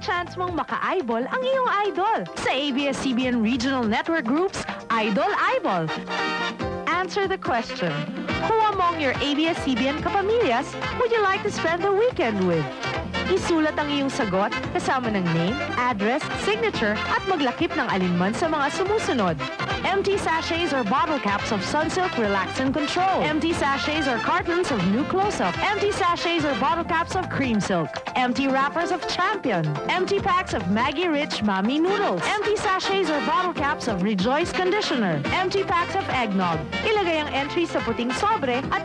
chance mong maka-eyeball ang iyong idol sa ABS-CBN Regional Network Group's Idol Eyeball. Answer the question. Who among your ABS-CBN kapamilyas would you like to spend the weekend with? Isulat ang iyong sagot kasama ng name, address, signature at maglakip ng alinman sa mga sumusunod. Empty sachets or bottle caps of Sunsilk Relax and Control. Empty sachets or cartons of New Close-Up. Empty sachets or bottle caps of Cream Silk. Empty wrappers of Champion. Empty packs of Maggie Rich Mommy Noodles. Empty sachets or bottle caps of Rejoice Conditioner. Empty packs of Eggnog. Ilagay ang entry sa puting sobre at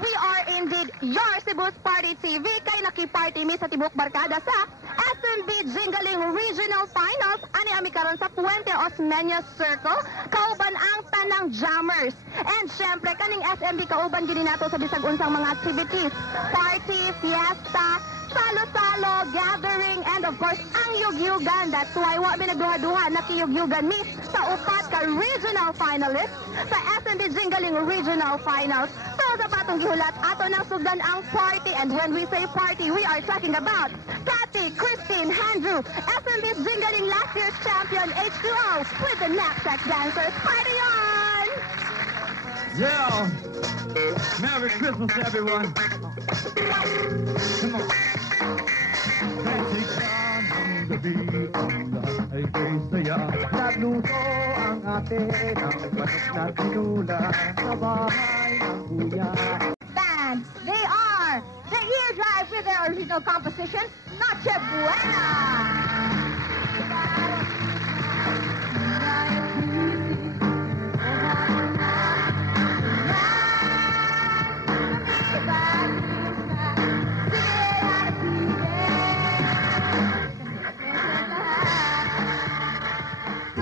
we are indeed your Cebu's Party TV. Kay naki-party mi sa Tibok Barkada sa SMB Jingaling Regional Finals. Ani ami karon sa Puente Osmeña Circle. Kauban ang tanang jammers. And syempre, kaning SMB kauban gini nato sa bisag unsang mga activities. Party, fiesta, salo-salo, gathering, and of course, ang yugyugan. That's why wa mi nagduha-duha nakiyugyugan mi sa upat ka regional finalists sa SMB Jingaling Regional Finals. So sa patong gihulat, ato nang sugdan ang party. And when we say party, we are talking about Cathy, Christine, Andrew, SMB Jingaling last year's champion H2O with the knapsack dancers. Party on! Yeah! Merry Christmas, everyone! Come on! Gabi ang lahat ay saya. Nagluto ang ate ng manok na tinula sa bahay ng kuya. Band, they are the Ear Drive with their original composition, Noche Buena.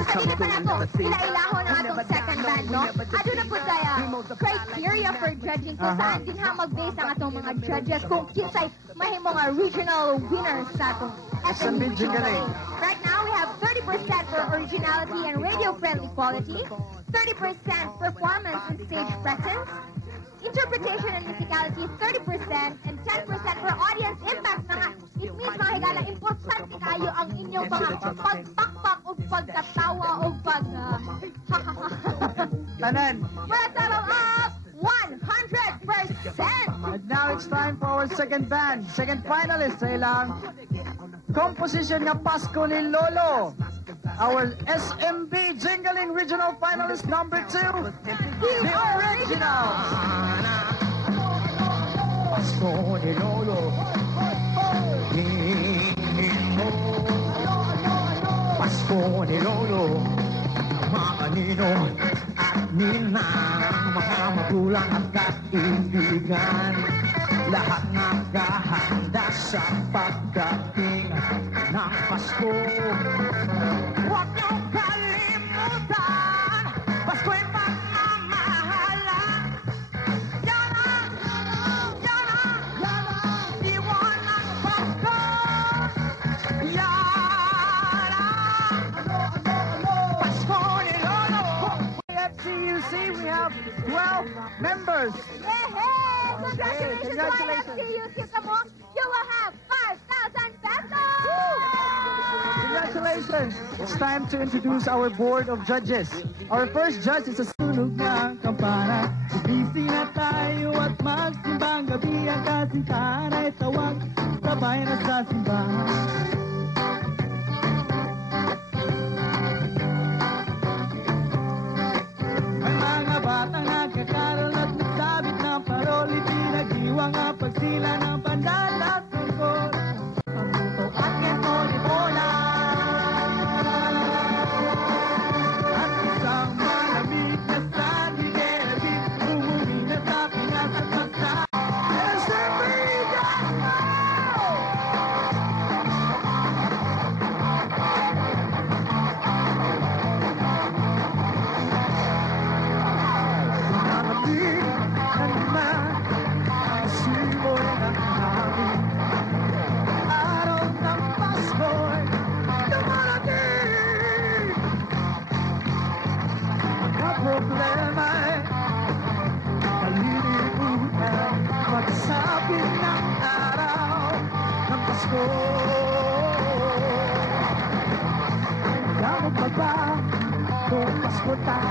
Kanina pa na po, ilailahon ang atong second band, no? Ano na po kaya criteria for judging kung saan din ha mag-base ang atong mga judges kung kinsay mahimong mga regional winners sa atong SMB Jingaling. Right now, we have 30% for originality and radio-friendly quality, 30% performance and stage presence, interpretation and musicality, 30%, and 10% for audience impact. It means, mga higala, importante kayo ang inyong mga pagpakpak o pagkatawa o pag... Tanan! For a total of 100%! And now it's time for our second band, second finalist sa ilang composition nga Pasko ni Lolo. Our SMB Jingaling Regional Finalist number 2, the original! Pasko ni Lolo. Pasko ni Lolo, mga ninong at ninang, mga magulang at kaibigan, lahat naghahanda sa pagdating ng Pasko. Huwag niyong kalimutan, Pasko'y pagmamahalan. Yan ang iwan ng Pasko. Yan ang Pasko ni Lolo. FCUC, we have 12 members. Hey, congratulations to FCUC mo. You will have 5,000 pesos! Congratulations! It's time to introduce our board of judges. Our first judge is a sunog ng kampana. Busy na tayo at magsimbang gabi ang kasingkahan ay tawag sabay na sa simbahan. Ang mga batang nagkakaroon at nagsabit ng paroli, pinag-iwang ang pagsila ng pandalat ng God. Pagluto at kemoni-bola. At isang malamig na San Miguel, umuwi na sa pingas at magsa. SMB Jingaling!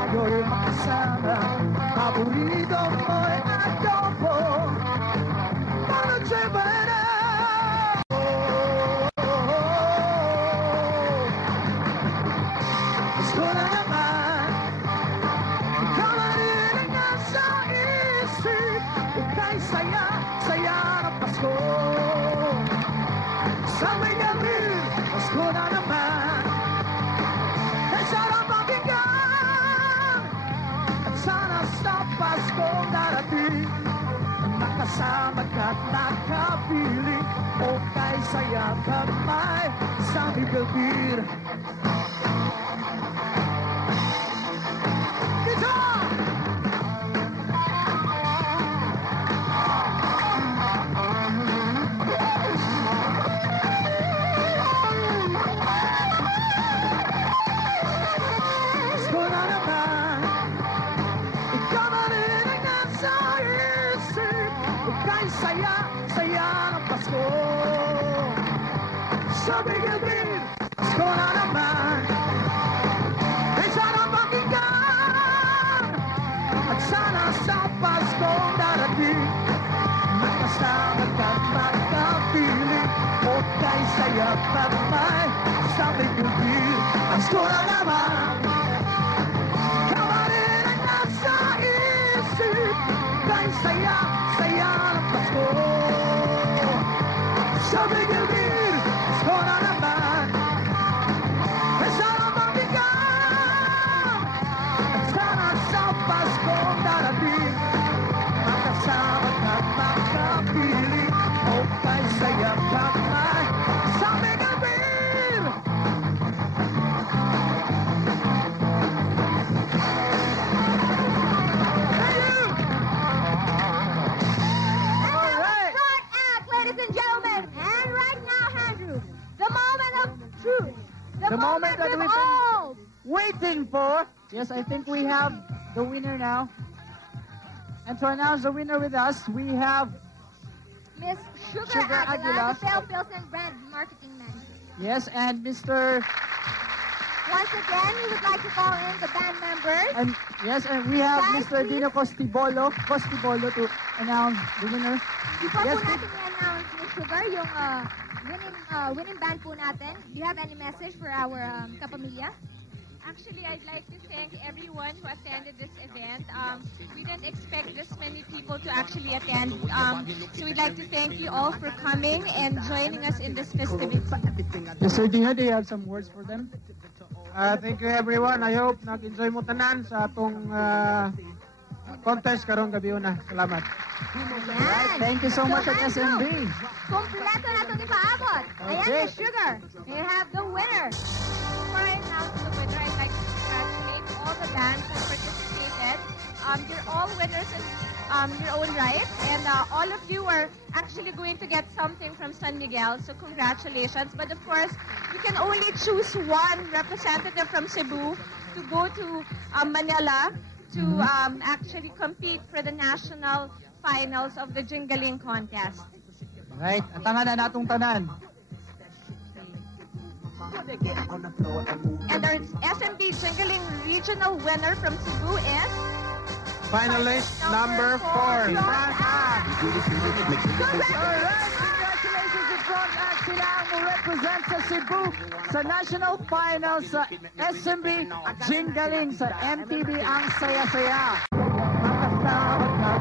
Tayo'y makasama. Paborito mo'y adobo. Para Jebena. Gusto na naman. Ikaw na rin ang nasa isip. Ika'y saya, saya ng Pasko. Sa may gabi, Pasko na naman. Ay sarap pakinggan. At sana sa Paskong darating, nakasama ka't nakapiling. O kay saya kamay sa bibilbir. Guitar! Gusto na naman. Ikaw na rin ang nasa isip. Ika'y saya, saya ng Pasko. Sa bigilbig, gusto na naman. Ay sana pakinggan. At sana sa Paskong darating, makasama ka't makapiling. O kay saya kamay sa bigilbig. Gusto na naman. Kay saya, saya ng Pasko. Sa bigilbir, gusto na naman. Ay sana mabigyan. At sana sa Paskong darating, makasama ka't makapiling. O kay saya kamay sa bigilbir. The moment that we've been waiting for. Yes, I think we have the winner now. And to announce the winner with us, we have Miss Sugar Sugar Aguila. Aguila, the Phil Pilsen brand marketing manager. yes, and Mr. Once again, we would like to call in the band members. And yes, and we have Guys, Mr. Dino Costibolo to announce the winner. Before Yes, po natin i-announce, Miss Sugar, yung winning band po natin, do you have any message for our kapamilya? Actually, I'd like to thank everyone who attended this event. We didn't expect this many people to actually attend. So we'd like to thank you all for coming and joining us in this festivity. Mr. Dino, do you have some words for them? Thank you everyone. I hope nag-enjoy mo tanan sa atong contest karong gabi una. Salamat. Ayan. Thank you so much at SMB. Kompleto na itong ipaabot. Ayan, Okay. Miss Sugar. You have the winner. Before I announce the winner, I'd like to congratulate all the bands that participated. You're all winners in your own right, and all of you are actually going to get something from San Miguel, so congratulations. But of course, you can only choose one representative from Cebu to go to Manila to actually compete for the national finals of the Jingaling contest. Right, atangan na natong tanan. And our SMB Jingaling regional winner from Cebu is Finalist number 4. Alright, congratulations to Front Act. Sila ang represent sa Cebu sa national finals sa SMB Jingaling sa MTV Ang Saya-Saya. Makasama ka,